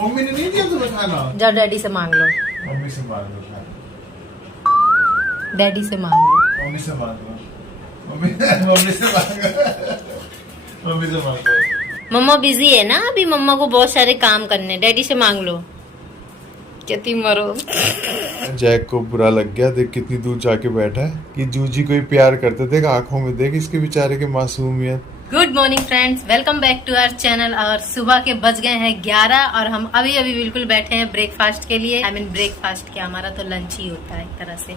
Mummy ने नहीं दिया तुम्हें खाना? जाओ डैडी से मांग लो, मम्मी से मांग लो खाना। डैडी से मांग लो। मम्मी से मांग लो। मम्मी मम्मी से मांग लो। मम्मी से मांग लो। मम्मा बिजी है ना अभी, मम्मा को बहुत सारे काम करने, डैडी से मांग लो। कहती मरो। जैक को बुरा लग गया, देख कितनी दूर जाके बैठा है कि जूजी को ही प्यार करते, देख आंखों में देख इसके बेचारे के मासूमियत। Good morning friends, welcome back to our channel. और सुबह के बज गए हैं 11 और हम अभी अभी बिल्कुल बैठे हैं ब्रेकफास्ट के लिए। आई मीन ब्रेकफास्ट क्या, हमारा तो लंच ही होता है एक तरह से।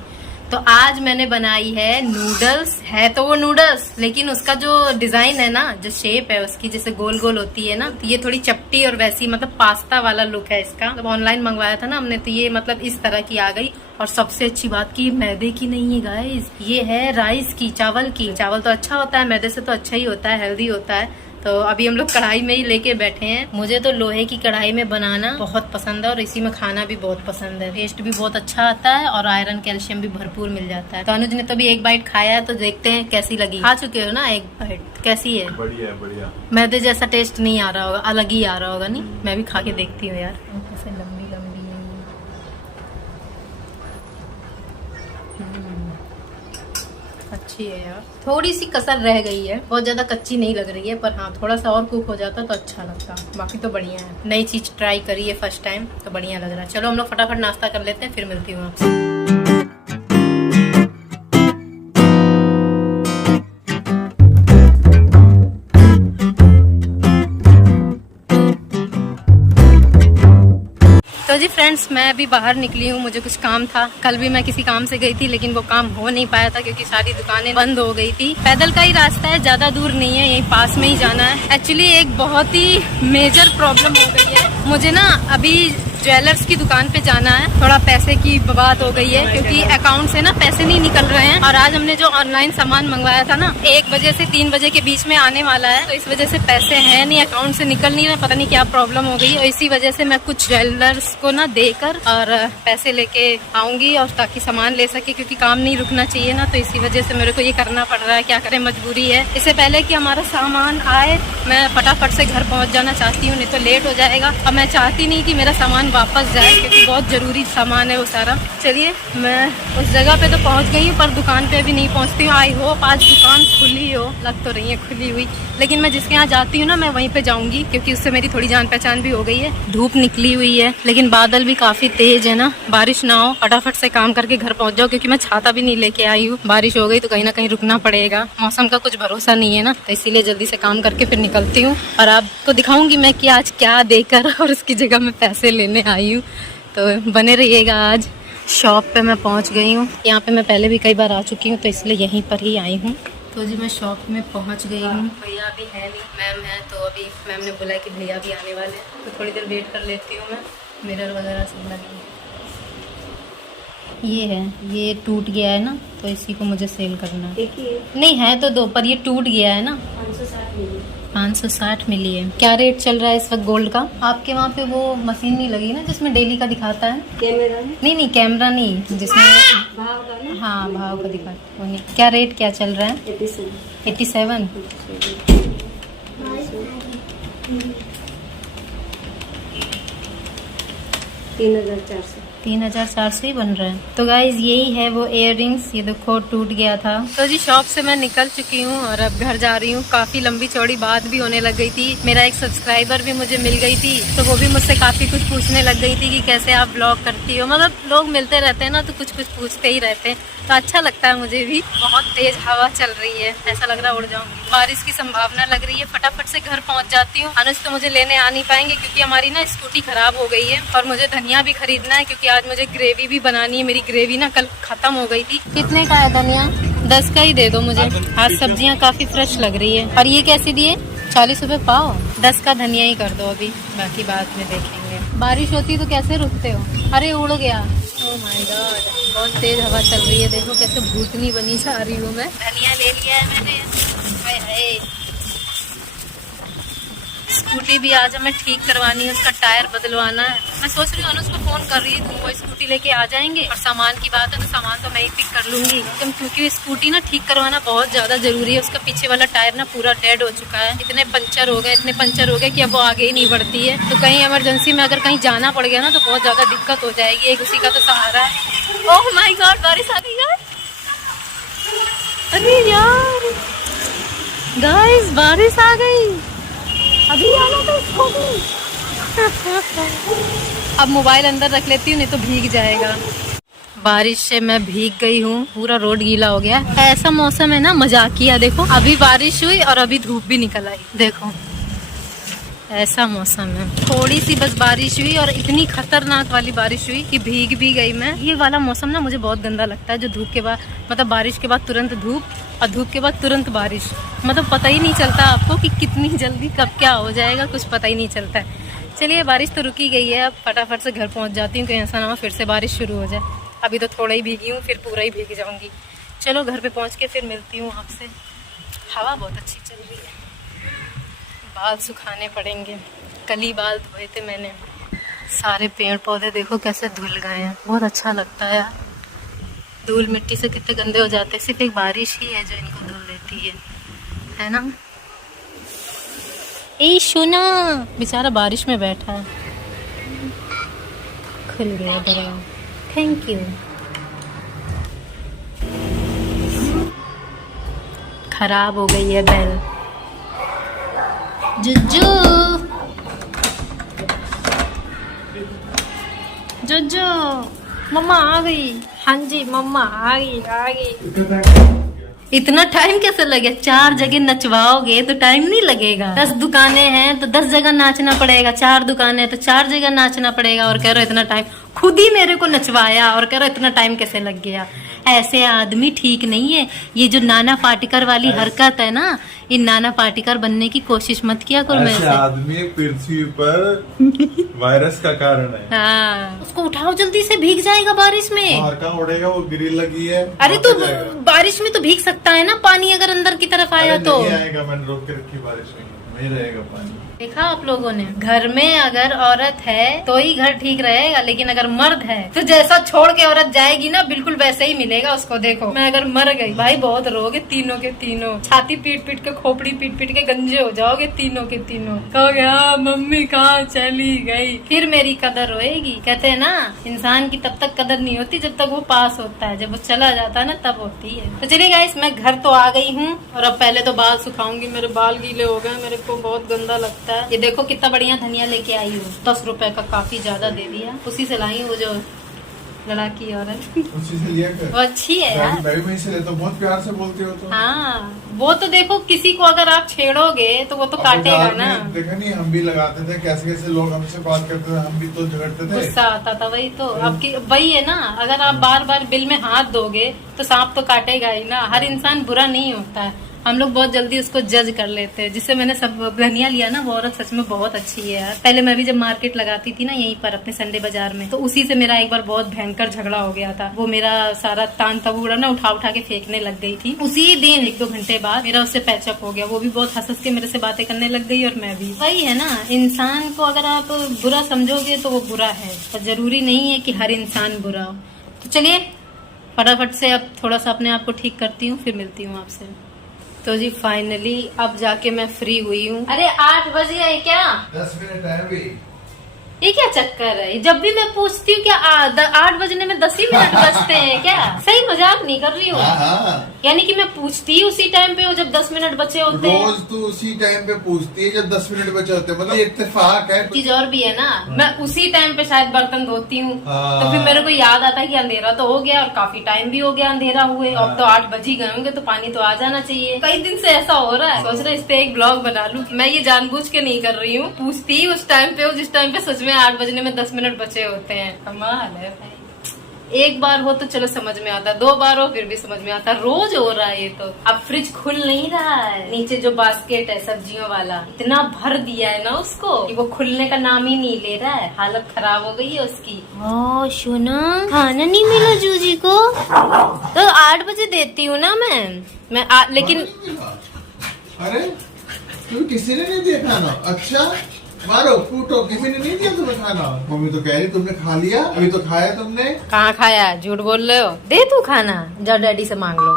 तो आज मैंने बनाई है नूडल्स। है तो वो नूडल्स, लेकिन उसका जो डिजाइन है ना, जो शेप है उसकी, जैसे गोल गोल होती है ना, तो ये थोड़ी चपटी और वैसी मतलब पास्ता वाला लुक है इसका। जब ऑनलाइन मंगवाया था ना हमने, तो ये मतलब इस तरह की आ गई। और सबसे अच्छी बात की, मैदे की नहीं है गाइस, ये है राइस की, चावल की। चावल तो अच्छा होता है, मैदे से तो अच्छा ही होता है, हेल्दी होता है। तो अभी हम लोग कढ़ाई में ही लेके बैठे हैं। मुझे तो लोहे की कढ़ाई में बनाना बहुत पसंद है और इसी में खाना भी बहुत पसंद है। टेस्ट भी बहुत अच्छा आता है और आयरन कैल्शियम भी भरपूर मिल जाता है। तो अनुज ने तो भी एक बाइट खाया है, तो देखते हैं कैसी लगी। खा चुके हो ना एक बाइट, कैसी है? बढ़िया है, बढ़िया। मैदे जैसा टेस्ट नहीं आ रहा होगा, अलग ही आ रहा होगा। नहीं, मैं भी खा के देखती हूँ यार। कैसे लंबी लंबी है, अच्छी है यार। थोड़ी सी कसर रह गई है, बहुत ज्यादा कच्ची नहीं लग रही है, पर हाँ थोड़ा सा और कुक हो जाता तो अच्छा लगता। बाकी तो बढ़िया है, नई चीज ट्राई करी है फर्स्ट टाइम, तो बढ़िया लग रहा है। चलो हम लोग फटाफट नाश्ता कर लेते हैं, फिर मिलती हूँ आपसे। तो जी फ्रेंड्स, मैं अभी बाहर निकली हूँ, मुझे कुछ काम था। कल भी मैं किसी काम से गई थी, लेकिन वो काम हो नहीं पाया था क्योंकि सारी दुकानें बंद हो गई थी। पैदल का ही रास्ता है, ज्यादा दूर नहीं है, यहीं पास में ही जाना है। एक्चुअली एक बहुत ही मेजर प्रॉब्लम हो गई है मुझे ना, अभी ज्वेलर्स की दुकान पे जाना है। थोड़ा पैसे की बात हो गई है क्योंकि अकाउंट से ना पैसे नहीं निकल रहे हैं। और आज हमने जो ऑनलाइन सामान मंगवाया था ना, 1 बजे से 3 बजे के बीच में आने वाला है, तो इस वजह से पैसे हैं नहीं, अकाउंट से निकल नहीं रहे। पता नहीं क्या प्रॉब्लम हो गई, और इसी वजह से मैं कुछ ज्वेलर्स को ना देकर और पैसे लेके आऊंगी, और ताकि सामान ले सके, क्योंकि काम नहीं रुकना चाहिए ना। तो इसी वजह से मेरे को ये करना पड़ रहा है, क्या करें, मजबूरी है। इससे पहले कि हमारा सामान आए, मैं फटाफट से घर पहुंच जाना चाहती हूँ, नहीं तो लेट हो जाएगा। अब मैं चाहती नहीं कि मेरा सामान वापस जाए, क्योंकि बहुत जरूरी सामान है वो सारा। चलिए, मैं उस जगह पे तो पहुंच गई हूँ, पर दुकान पे अभी नहीं पहुंचती हूँ। आई होप आज दुकान खुली हो, लग तो रही है खुली हुई, लेकिन मैं जिसके यहाँ जाती हूँ ना, मैं वहीं पे जाऊंगी, क्योंकि उससे मेरी थोड़ी जान पहचान भी हो गई है। धूप निकली हुई है, लेकिन बादल भी काफी तेज है ना, बारिश ना हो, फटाफट से काम करके घर पहुंच जाओ, क्योंकि मैं छाता भी नहीं लेके आई हूँ। बारिश हो गई तो कहीं ना कहीं रुकना पड़ेगा, मौसम का कुछ भरोसा नहीं है ना, तो इसीलिए जल्दी से काम करके फिर निकलती हूँ। और आपको दिखाऊंगी मैं कि आज क्या देकर और उसकी जगह में पैसे लेने आई हूँ, तो बने रहिएगा। आज शॉप पे मैं पहुंच गई हूँ, यहाँ पे मैं पहले भी कई बार आ चुकी हूँ, तो इसलिए यहीं पर ही आई हूँ। तो जी मैं शॉप में पहुंच गई हूँ। भैया अभी है नहीं, मैम है, तो अभी मैम ने बोला कि भैया भी आने वाले हैं, तो थोड़ी देर वेट कर लेती हूँ मैं। मिरर वगैरह सब लगे, ये है, ये टूट गया है ना, तो इसी को मुझे सेल करना है। नहीं है तो दो, पर ये टूट गया है ना। 560 मिली है। क्या रेट चल रहा है इस वक्त गोल्ड का? आपके वहाँ पे वो मशीन नहीं लगी ना जिसमें डेली का दिखाता है? कैमरा नहीं, कैमरा नहीं, जिसमें भाव का ना? हाँ, भाव का दिखाता, वो नहीं। क्या रेट क्या चल रहा है? 87। 3,400 ही बन रहा है। तो गाइज यही है वो इयररिंग्स, ये देखो टूट गया था। तो जी शॉप से मैं निकल चुकी हूँ और अब घर जा रही हूँ। काफी लंबी चौड़ी बात भी होने लग गई थी। मेरा एक सब्सक्राइबर भी मुझे मिल गई थी, तो वो भी मुझसे काफी कुछ पूछने लग गई थी कि कैसे आप ब्लॉग करती हो। मतलब लोग मिलते रहते हैं ना, तो कुछ कुछ पूछते ही रहते हैं, तो अच्छा लगता है मुझे भी। बहुत तेज हवा चल रही है, ऐसा लग रहा है उड़ जाऊंगी। बारिश की संभावना लग रही है, फटाफट से घर पहुँच जाती हूँ। अनुज तो मुझे लेने आ नहीं पाएंगे क्योंकि हमारी ना स्कूटी खराब हो गई है, और मुझे धनिया भी खरीदना है क्योंकि आज मुझे ग्रेवी भी बनानी है। मेरी ग्रेवी ना कल खत्म हो गई थी। कितने का है धनिया? 10 का ही दे दो मुझे। आज सब्जियां काफी फ्रेश लग रही है। और ये कैसे दिए? 40 रुपए पाव। 10 का धनिया ही कर दो अभी, बाकी बाद में देखेंगे। बारिश होती तो कैसे रुकते हो? अरे उड़ गया। ओह माय गॉड, बहुत तेज हवा चल रही है। देखो कैसे भूतनी बनी जा रही हूँ मैं। धनिया ले लिया है मैंने। हाय हाय, स्कूटी भी आज हमें ठीक करवानी है, उसका टायर बदलवाना है। मैं सोच रही हूँ अनुज को फोन कर रही हूँ, वो स्कूटी लेके आ जाएंगे और सामान की बात है तो सामान तो मैं ही पिक कर लूंगी, क्योंकि स्कूटी ना ठीक करवाना बहुत ज्यादा जरूरी है। उसका पीछे वाला टायर ना पूरा डेड हो चुका है, इतने पंचर हो गए कि अब वो आगे ही नहीं बढ़ती है। तो कहीं इमरजेंसी में अगर कहीं जाना पड़ गया ना तो बहुत ज्यादा दिक्कत हो जाएगी, एक उसी का तो सहारा है। ओह माय गॉड, बारिश आ गई यार। अरे यार गाइस, बारिश आ गई, अभी आना था इसको भी। अब मोबाइल अंदर रख लेती हूँ, नहीं तो भीग जाएगा। बारिश से मैं भीग गई हूँ, पूरा रोड गीला हो गया। ऐसा मौसम है ना मजाकिया। देखो अभी बारिश हुई और अभी धूप भी निकल आई, देखो ऐसा मौसम है। थोड़ी सी बस बारिश हुई और इतनी खतरनाक वाली बारिश हुई कि भीग भी गई मैं। ये वाला मौसम ना मुझे बहुत गंदा लगता है, जो धूप के बाद, मतलब बारिश के बाद तुरंत धूप और धूप के बाद तुरंत बारिश। मतलब पता ही नहीं चलता आपको कि कितनी जल्दी कब क्या हो जाएगा, कुछ पता ही नहीं चलता है। चलिए बारिश तो रुकी गई है, अब फटाफट से घर पहुंच जाती हूँ, कहीं ऐसा ना हो फिर से बारिश शुरू हो जाए। अभी तो थोड़ा ही भीगी हूँ, फिर पूरा ही भीग जाऊंगी। चलो घर पे पहुंच के फिर मिलती हूँ आपसे। हवा बहुत अच्छी चल रही है, बाल सुखाने पड़ेंगे। कल ही बाल धोए थे मैंने। सारे पेड़ पौधे देखो कैसे धुल गए हैं, बहुत अच्छा लगता है यार। धूल मिट्टी से कितने गंदे हो जाते हैं, सिर्फ एक बारिश ही है जो इनको धुल देती है ना। ए सुना, बेचारा बारिश में बैठा है। खुल गया दरवाजा, थैंक यू। खराब हो गई है बेल। जुज्जू जुज्जू, मम्मा आ गई। हाँ जी मम्मा आ गई। इतना टाइम कैसे लगे? 4 जगह नचवाओगे तो टाइम नहीं लगेगा। 10 दुकानें हैं तो 10 जगह नाचना पड़ेगा, 4 दुकानें तो 4 जगह नाचना पड़ेगा। और कह रहे इतना टाइम, खुद ही मेरे को नचवाया और कह रहे इतना टाइम कैसे लग गया। ऐसे आदमी ठीक नहीं है। ये जो नाना पाटेकर वाली हरकत है ना, ये नाना पाटेकर बनने की कोशिश मत किया करो। ऐसे आदमी पृथ्वी पर वायरस का कारण है। हाँ, उसको उठाओ जल्दी से, भीग जाएगा बारिश में। बाहर कहाँ उड़ेगा, वो ग्रिल लगी है। अरे तो बारिश में तो भीग सकता है ना, पानी अगर अंदर की तरफ आया तो। नहीं आएगा, मैंने रोक के रखी बारिश में, नहीं रहेगा पानी। देखा आप लोगों ने, घर में अगर औरत है तो ही घर ठीक रहेगा, लेकिन अगर मर्द है तो जैसा छोड़ के औरत जाएगी ना बिल्कुल वैसे ही मिलेगा उसको। देखो मैं अगर मर गई भाई, बहुत रोगे तीनों के तीनों, छाती पीट पीट के, खोपड़ी पीट पीट के गंजे हो जाओगे तीनों के तीनों। कहोगे हाँ मम्मी कहाँ चली गई, फिर मेरी कदर होएगी। कहते हैं ना इंसान की तब तक कदर नहीं होती जब तक वो पास होता है, जब वो चला जाता है ना तब होती है। तो चलिए गाइस, मैं घर तो आ गई हूँ और अब पहले तो बाल सुखाऊंगी। मेरे बाल गीले हो गए, मेरे को बहुत गंदा लगता है। ये देखो कितना बढ़िया धनिया लेके आई हूँ, 10 रुपए का, काफी ज्यादा दे दिया। उसी से लाई हूँ, जो लड़ाकी औरत उसी से लिया कर। वो अच्छी है यार। मैं भी वहीं से लेता हूँ, बहुत प्यार से बोलती हो तो। हाँ वो तो देखो, किसी को अगर आप छेड़ोगे तो वो तो काटेगा ना। देखा नहीं, हम भी लगाते थे, कैसे कैसे लोग हमसे बात करते थे, हम भी तो झगड़ते थे, गुस्सा आता था। वही तो आपकी वही है ना, अगर आप बार बार बिल में हाथ दोगे तो सांप तो काटेगा ही ना। हर इंसान बुरा नहीं होता है, हम लोग बहुत जल्दी उसको जज कर लेते हैं। जिससे मैंने सब धनिया लिया ना, वो औरत सच में बहुत अच्छी है यार। पहले मैं भी जब मार्केट लगाती थी ना यहीं पर अपने संडे बाजार में, तो उसी से मेरा एक बार बहुत भयंकर झगड़ा हो गया था। वो मेरा सारा तान तबूड़ा ना उठा उठा के फेंकने लग गई थी। उसी दिन 1-2 घंटे बाद मेरा उससे पैचअप हो गया। वो भी बहुत हंस हंस के मेरे से बातें करने लग गई और मैं भी। वही है ना, इंसान को अगर आप बुरा समझोगे तो वो बुरा है, पर जरूरी नहीं है कि हर इंसान बुरा हो। तो चलिए फटाफट से अब थोड़ा सा अपने आप को ठीक करती हूँ, फिर मिलती हूँ आपसे। तो जी फाइनली अब जाके मैं फ्री हुई हूँ। अरे 8 बज गए क्या? 10 मिनट है अभी। ये क्या चक्कर है? जब भी मैं पूछती हूँ क्या 8 बजने में 10 ही मिनट बजते हैं क्या? सही मजाक नहीं कर रही हूँ। यानी कि मैं पूछती ही उसी टाइम पे हो जब 10 मिनट बचे होते हैं। रोज तू उसी टाइम पे पूछती है जब 10 मिनट बचे होते हैं, मतलब इत्तेफाक है। चीज और भी है ना, मैं उसी टाइम पे शायद बर्तन धोती हूँ, तो फिर मेरे को याद आता है कि अंधेरा तो हो गया और काफी टाइम भी हो गया अंधेरा हुए। अब तो 8 बज ही गए होंगे तो पानी तो आ जाना चाहिए। कई दिन से ऐसा हो रहा है, सोच रहे इस पे एक ब्लॉग बना लूं। मैं ये जानबूझ के नहीं कर रही हूँ, पूछती ही उस टाइम पे हो जिस टाइम पे सच में 8 बजने में 10 मिनट बचे होते हैं। कमाल है भाई। एक बार हो तो चलो समझ में आता, 2 बार हो फिर भी समझ में आता, रोज हो रहा है ये तो। अब फ्रिज खुल नहीं रहा है, नीचे जो बास्केट है सब्जियों वाला इतना भर दिया है ना उसको कि वो खुलने का नाम ही नहीं ले रहा है। हालत खराब हो गई है उसकी। ओ सुना, खाना नहीं मिला जूजी को तो 8 बजे देती हूँ ना मैं लेकिन अरे तुम्हें किसी ने नहीं दिया खाना? अच्छा मारो कूटो, किसी ने नहीं दिया तुम्हें खाना? मम्मी तो कह रही तुमने खा लिया, अभी तो खाया तुमने। कहाँ खाया, झूठ बोल रहे हो। दे तू खाना, जाओ डैडी से मांग लो।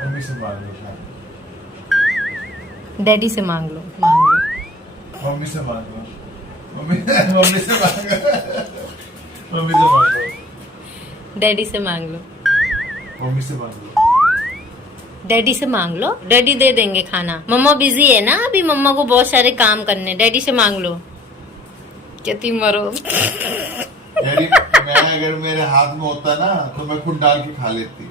मम्मी से मांग लो, डैडी से मांग लो, मांग लो। मम्मी से मांग लो, मम्मी मम्मी से मांग लो, मम्मी से मांग लो, डैडी से मांग लो, मम्मी से मांग लो। डैडी से मांग लो, डैडी दे देंगे खाना। मम्मा बिजी है ना अभी, मम्मा को बहुत सारे काम करने, डैडी से मांग लो। कहती मरो। डैडी मैं अगर मेरे हाथ में होता ना तो मैं खुद डाल के खा लेती।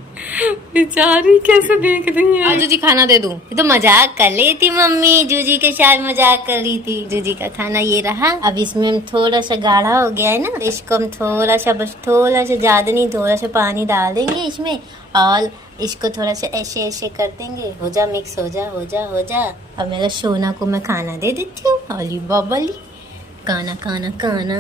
बेचारी कैसे देख रही है। जूजी खाना दे दूं? ये तो मजाक कर ली थी मम्मी, जूजी के साथ मजाक कर रही थी। जूजी का खाना ये रहा। अब इसमें हम थोड़ा सा गाढ़ा हो गया है ना, इसको हम थोड़ा सा, बस थोड़ा सा, ज्यादा नहीं, थोड़ा सा पानी डाल देंगे इसमें और इसको थोड़ा सा ऐसे ऐसे कर देंगे। हो जा मिक्स, हो जा हो जा हो जा। अब मेरा सोना को मैं खाना दे देती हूँ। अली बबली, खाना खाना खाना।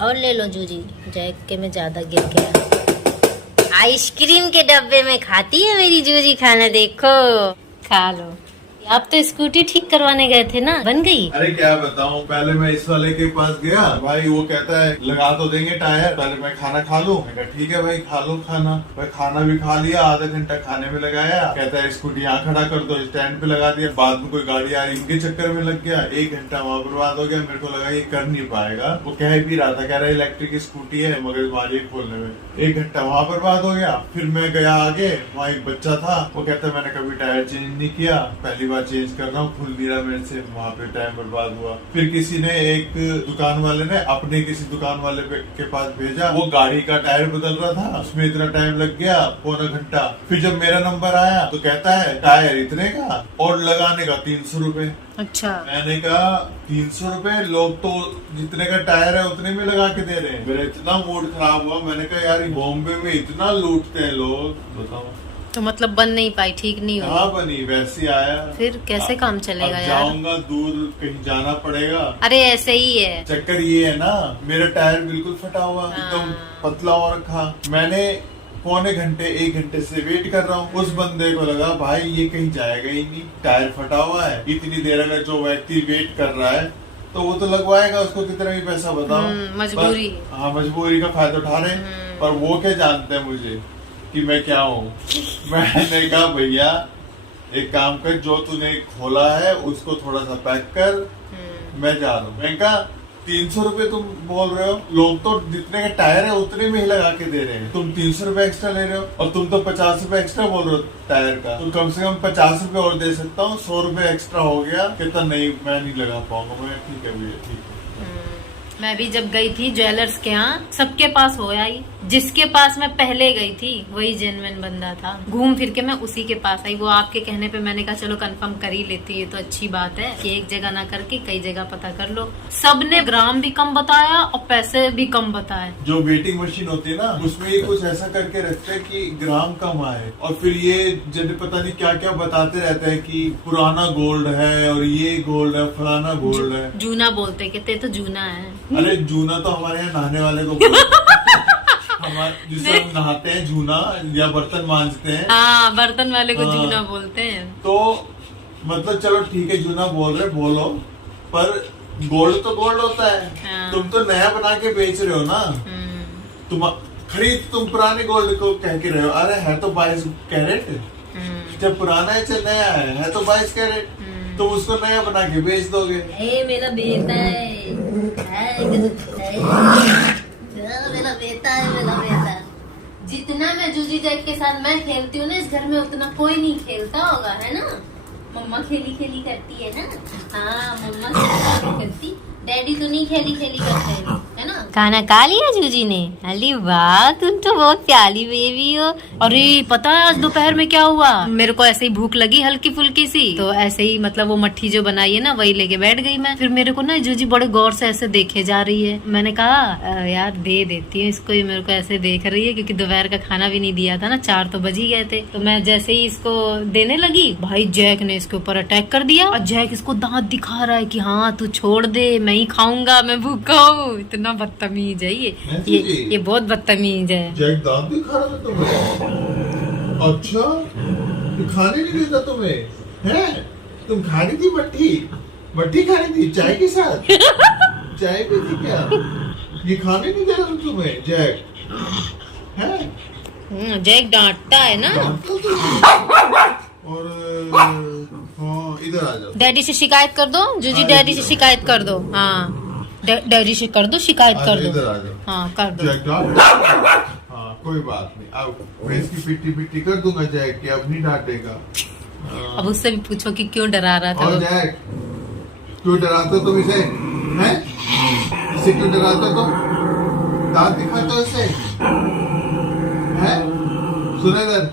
और ले लो जूजी, जैक के में ज्यादा गिर गया। आइसक्रीम के डब्बे में खाती है मेरी जूजी खाना, देखो खा लो। आप तो स्कूटी ठीक करवाने गए थे ना, बन गई? अरे क्या बताऊं, पहले मैं इस वाले के पास गया, भाई वो कहता है लगा तो देंगे टायर, पहले मैं खाना खा लूं। मैं कहा ठीक है भाई खा लो खाना। भाई खाना भी खा लिया, आधा घंटा खाने में लगाया। कहता है स्कूटी यहाँ खड़ा कर दो, स्टैंड पे लगा दिया। बाद में कोई गाड़ी आ रही, इनके चक्कर में लग गया, 1 घंटा वहाँ बर्बाद हो गया। मेरे को लगा ये कर नहीं पाएगा। वो कह भी रहा था, कह रहा इलेक्ट्रिक स्कूटी है, मगर मारिए खोलने में 1 घंटा वहाँ बर्बाद हो गया। फिर मैं गया आगे, वहाँ एक बच्चा था, वो कहता मैंने कभी टायर चेंज नहीं किया, पहली बार चेंज कर रहा हूँ, खुल नहीं रहा मेरे से। वहाँ पे टाइम बर्बाद हुआ। फिर किसी ने, एक दुकान वाले ने अपने किसी दुकान वाले के पास भेजा, वो गाड़ी का टायर बदल रहा था, उसमें इतना टाइम लग गया, पौना घंटा। फिर जब मेरा नंबर आया तो कहता है टायर इतने का और लगाने का 300 रुपए। अच्छा। मैंने कहा 300 रुपए, लोग तो जितने का टायर है उतने में लगा के दे रहे हैं। मेरा इतना मूड खराब हुआ, मैंने कहा यार बॉम्बे में इतना लूटते हैं लोग, बताओ। तो मतलब बन नहीं पाई, ठीक नहीं हुई? हाँ बनी, वैसे आया। फिर कैसे काम चलेगा यार? जाऊंगा दूर, कहीं जाना पड़ेगा। अरे ऐसे ही है। चक्कर ये है ना, मेरा टायर बिल्कुल फटा हुआ, एकदम पतला हो रखा। मैंने पौने घंटे 1 घंटे से वेट कर रहा हूँ। उस बंदे को लगा भाई ये कहीं जाएगा ही नहीं, टायर फटा हुआ है। इतनी देर अगर जो व्यक्ति वेट कर रहा है तो वो तो लगवाएगा, उसको कितना भी पैसा बताओ। मजबूरी। हाँ मजबूरी का फायदा उठा रहे हैं। पर वो क्या जानते हैं मुझे कि मैं क्या हूँ। मैंने कहा भैया एक काम कर, जो तूने खोला है उसको थोड़ा सा पैक कर, मैं जा रहा हूँ। मैंने कहा 300 रुपए तुम बोल रहे हो, लोग तो जितने का टायर है उतने में ही लगा के दे रहे हैं, तुम 300 रुपए एक्स्ट्रा ले रहे हो। और तुम तो 50 रुपए एक्स्ट्रा बोल रहे हो टायर का, तो कम से कम 50 रुपए और दे सकता हूँ, 100 रुपए एक्स्ट्रा हो गया। कहता नहीं मैं नहीं लगा पाऊंगा। मैं ठीक है भैया ठीक है। मैं भी जब गई थी ज्वेलर्स के यहाँ, सबके पास हो आई, जिसके पास मैं पहले गई थी वही जेन्युइन बंदा था। घूम फिर के मैं उसी के पास आई। वो आपके कहने पे मैंने कहा चलो कंफर्म कर ही लेती है, तो अच्छी बात है कि एक जगह ना करके कई जगह पता कर लो। सबने ग्राम भी कम बताया और पैसे भी कम बताए। जो वेटिंग मशीन होती है ना, उसमें ये कुछ ऐसा करके रखते हैं कि ग्राम कम आए, और फिर ये जब पता नहीं क्या क्या बताते रहते हैं कि पुराना गोल्ड है और ये गोल्ड है, फलाना गोल्ड है। जूना बोलते, कहते तो जूना है। अरे जूना तो हमारे यहाँ नहाने वाले को हमारे जिससे हम नहाते हैं जूना, या बर्तन मांजते हैं। हाँ, बर्तन वाले को जूना बोलते हैं। तो मतलब चलो ठीक है जूना बोल रहे बोलो, पर गोल्ड तो गोल्ड होता है। हाँ। तुम तो नया बना के बेच रहे हो ना, तुम खरीद तुम पुराने गोल्ड को कह के रहे हो। अरे है तो 22 कैरेट, जब पुराना है चल नया है तो 22 कैरेट, तुम उसको नया बना के बेच दोगे। मेरा बेटा है, मेरा बेटा है, मेरा बेटा। जितना मैं जूजी जैक के साथ मैं खेलती हूँ ना इस घर में, उतना कोई नहीं खेलता होगा, है ना? मम्मा खेली खेली करती है ना। हाँ मम्मा खेली करती, डैडी तो नहीं खेली खेली करते है ना। खाना खा लिया जूजी ने? अली वाह, तुम तो बहुत प्यारी बेबी हो। अरे पता है आज दोपहर में क्या हुआ? मेरे को ऐसे ही भूख लगी हल्की फुल्की सी, तो ऐसे ही मतलब वो मट्ठी जो बनाई है ना वही लेके बैठ गई मैं। फिर मेरे को ना जूजी बड़े गौर से ऐसे देखे जा रही है। मैंने कहा यार दे देती हूँ इसको, ये मेरे को ऐसे देख रही है, क्योंकि दोपहर का खाना भी नहीं दिया था ना, 4 तो बज ही गए थे। तो मैं जैसे ही इसको देने लगी, भाई जैक ने इसके ऊपर अटैक कर दिया। और जैक इसको दांत दिखा रहा है कि हाँ तू छोड़ दे, मैं ही खाऊंगा, मैं भूखा हूँ। इतना बदतमीज है ये बहुत बदतमीज है। जैक दांत दिखा रहा है तुम्हें? अच्छा, तो खाने नहीं देता तुम्हें? है? तुम खानी थी मट्ठी? मट्ठी खानी थी चाय के साथ? चाय भी थी क्या? ये खाने नहीं दे रहा तुम्हें जैक? है? जैक डांटता है ना। डांटता तो। और हाँ, इधर आ जाओ। डैडी से शिकायत कर दो जूजी, डैडी से शिकायत कर दो। हाँ डैडी से कर दो, शिकायत कर दो। इधर आ जाओ। हाँ कर दो। जैक डांट। हाँ कोई बात नहीं, अब मैं इसकी पिट्टी पिट्टी कर दूंगा जैक की, अब नहीं डांटेगा। अब उससे भी पूछो कि क्यों डरा रहा था। और जैक, क्यों डराते हो तुम इसे? हैं? इसे क्यों डराते हो तुम? दांत दिखाते हो इसे? हैं? सुनो इधर,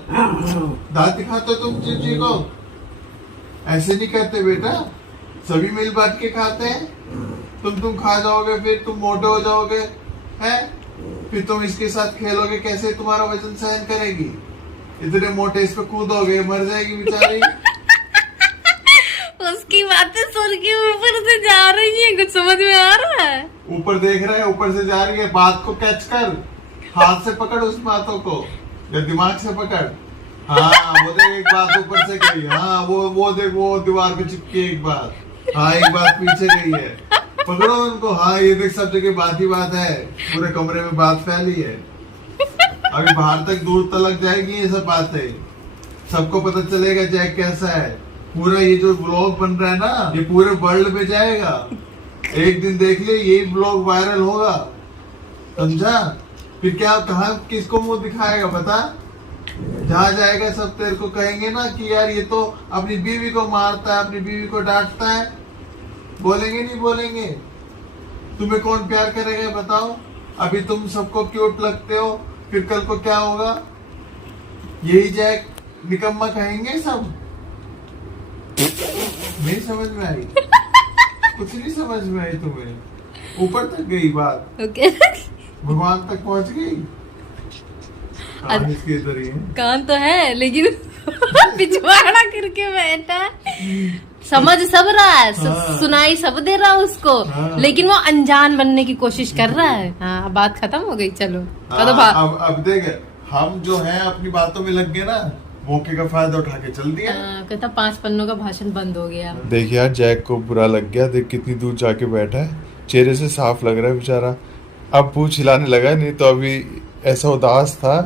दांत दिखाते हो तुम चीची को? ऐसे नहीं करते बेटा, सभी मिल बांट के खाते हैं। तुम खा जाओगे, फिर तुम मोटे हो जाओगे, हैं? फिर तुम इसके साथ खेलोगे, कैसे तुम्हारा वजन सहन करेगी? इतने मोटे इस पे कूदोगे, मर जाएगी बेचारी। उसकी बातें सुन के ऊपर से जा रही है, कुछ समझ में आ रहा है? ऊपर देख रहा है, ऊपर से जा रही है। बात को कैच कर, हाथ से पकड़ उस बातों को या दिमाग से पकड़। हाँ वो देख, एक बात ऊपर से गई। हाँ वो देख, वो दीवार पे चिपकी एक बात। हाँ एक बात पीछे गई है, पकड़ो उनको। हाँ ये देख, सब जगह बात ही बात है, पूरे कमरे में बात फैली है। अभी बाहर तक, दूर तक जाएगी ये सब बातें, सबको पता चलेगा जैक कैसा है। पूरा ये जो ब्लॉग बन रहा है ना, ये पूरे वर्ल्ड में जाएगा। एक दिन देख ले, यही ब्लॉग वायरल होगा, समझा? फिर क्या, कहाँ किसको मुंह दिखाएगा बता? जहाँ जाएगा सब तेरे को कहेंगे ना कि यार ये तो अपनी बीवी को मारता है, अपनी बीवी को डांटता है। बोलेंगे नहीं बोलेंगे? तुम्हें कौन प्यार करेगा बताओ? अभी तुम सबको क्यूट लगते हो, फिर कल को क्या होगा? यही जैक निकम्मा कहेंगे सब। नहीं समझ में आई? कुछ नहीं समझ में आई तुम्हें? ऊपर तक गई बात, ओके भगवान तक पहुंच गई। कान इसके इधर ही है। कान तो है लेकिन पिछवाड़ा करके बैठा, समझ सब रहा है। हाँ। सुनाई सब दे रहा है उसको। हाँ। लेकिन वो अनजान बनने की कोशिश कर रहा है। हाँ बात खत्म हो गई, चलो। अब देख, हम जो है अपनी बातों में लग गए ना, मौके का फायदा उठा के चल दिया। कहता 5 पन्नों का भाषण बंद हो गया। देख यार, जैक को बुरा लग गया, देख कितनी दूर जाके बैठा है, चेहरे से साफ लग रहा है बेचारा। अब पूछ हिलाने लगा, नहीं तो अभी ऐसा उदास था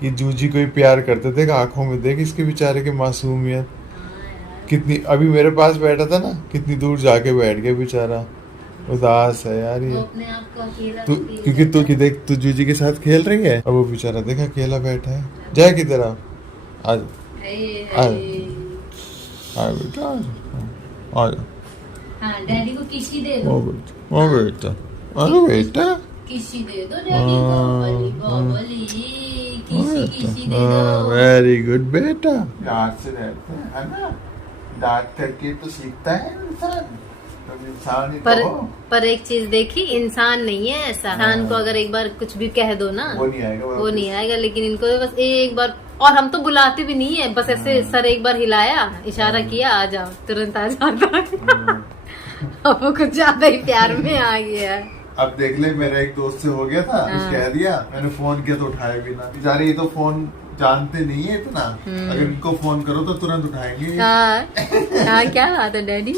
कि जूजी को ही प्यार करते थे। आंखों में देख इसके बेचारे के मासूमियत कितनी। अभी मेरे पास बैठा था ना, कितनी दूर जाके बैठ गया बेचारा, उदास है यार ये। अपने आप को अकेला तू, क्योंकि तू कि देख, तू जूजी के साथ खेल रही है, और वो बेचारा देख अकेला बैठा है। जय की तरह आज बेटा, आज हाँ, डैडी को किसी दे दो। ओ बेटा, अरे बेटा, किसी दे दो डैडी को, बाबली किसी दे दो। वेरी गुड बेटा, प्यार से रहते है ना, डांट करके तो सीखता है इंसान। इंसान ही पर एक चीज देखी, इंसान नहीं है ऐसा। इंसान को अगर एक बार कुछ भी कह दो ना, वो नहीं आएगा, लेकिन इनको बस एक बार, और हम तो बुलाते भी नहीं है, बस ऐसे सर एक बार हिलाया, इशारा किया, आ जाओ, तुरंत आ जाता। अब वो कुछ ज्यादा ही प्यार में आ गया है। अब देख ले, मेरा एक दोस्त से हो गया था, कुछ कह दिया, मैंने फोन किया तो उठाया भी ना। बेचारे ये तो फोन जानते नहीं है इतना, अगर इनको फोन करो तो तुरंत उठाएंगे। हाँ क्या बात है डैडी।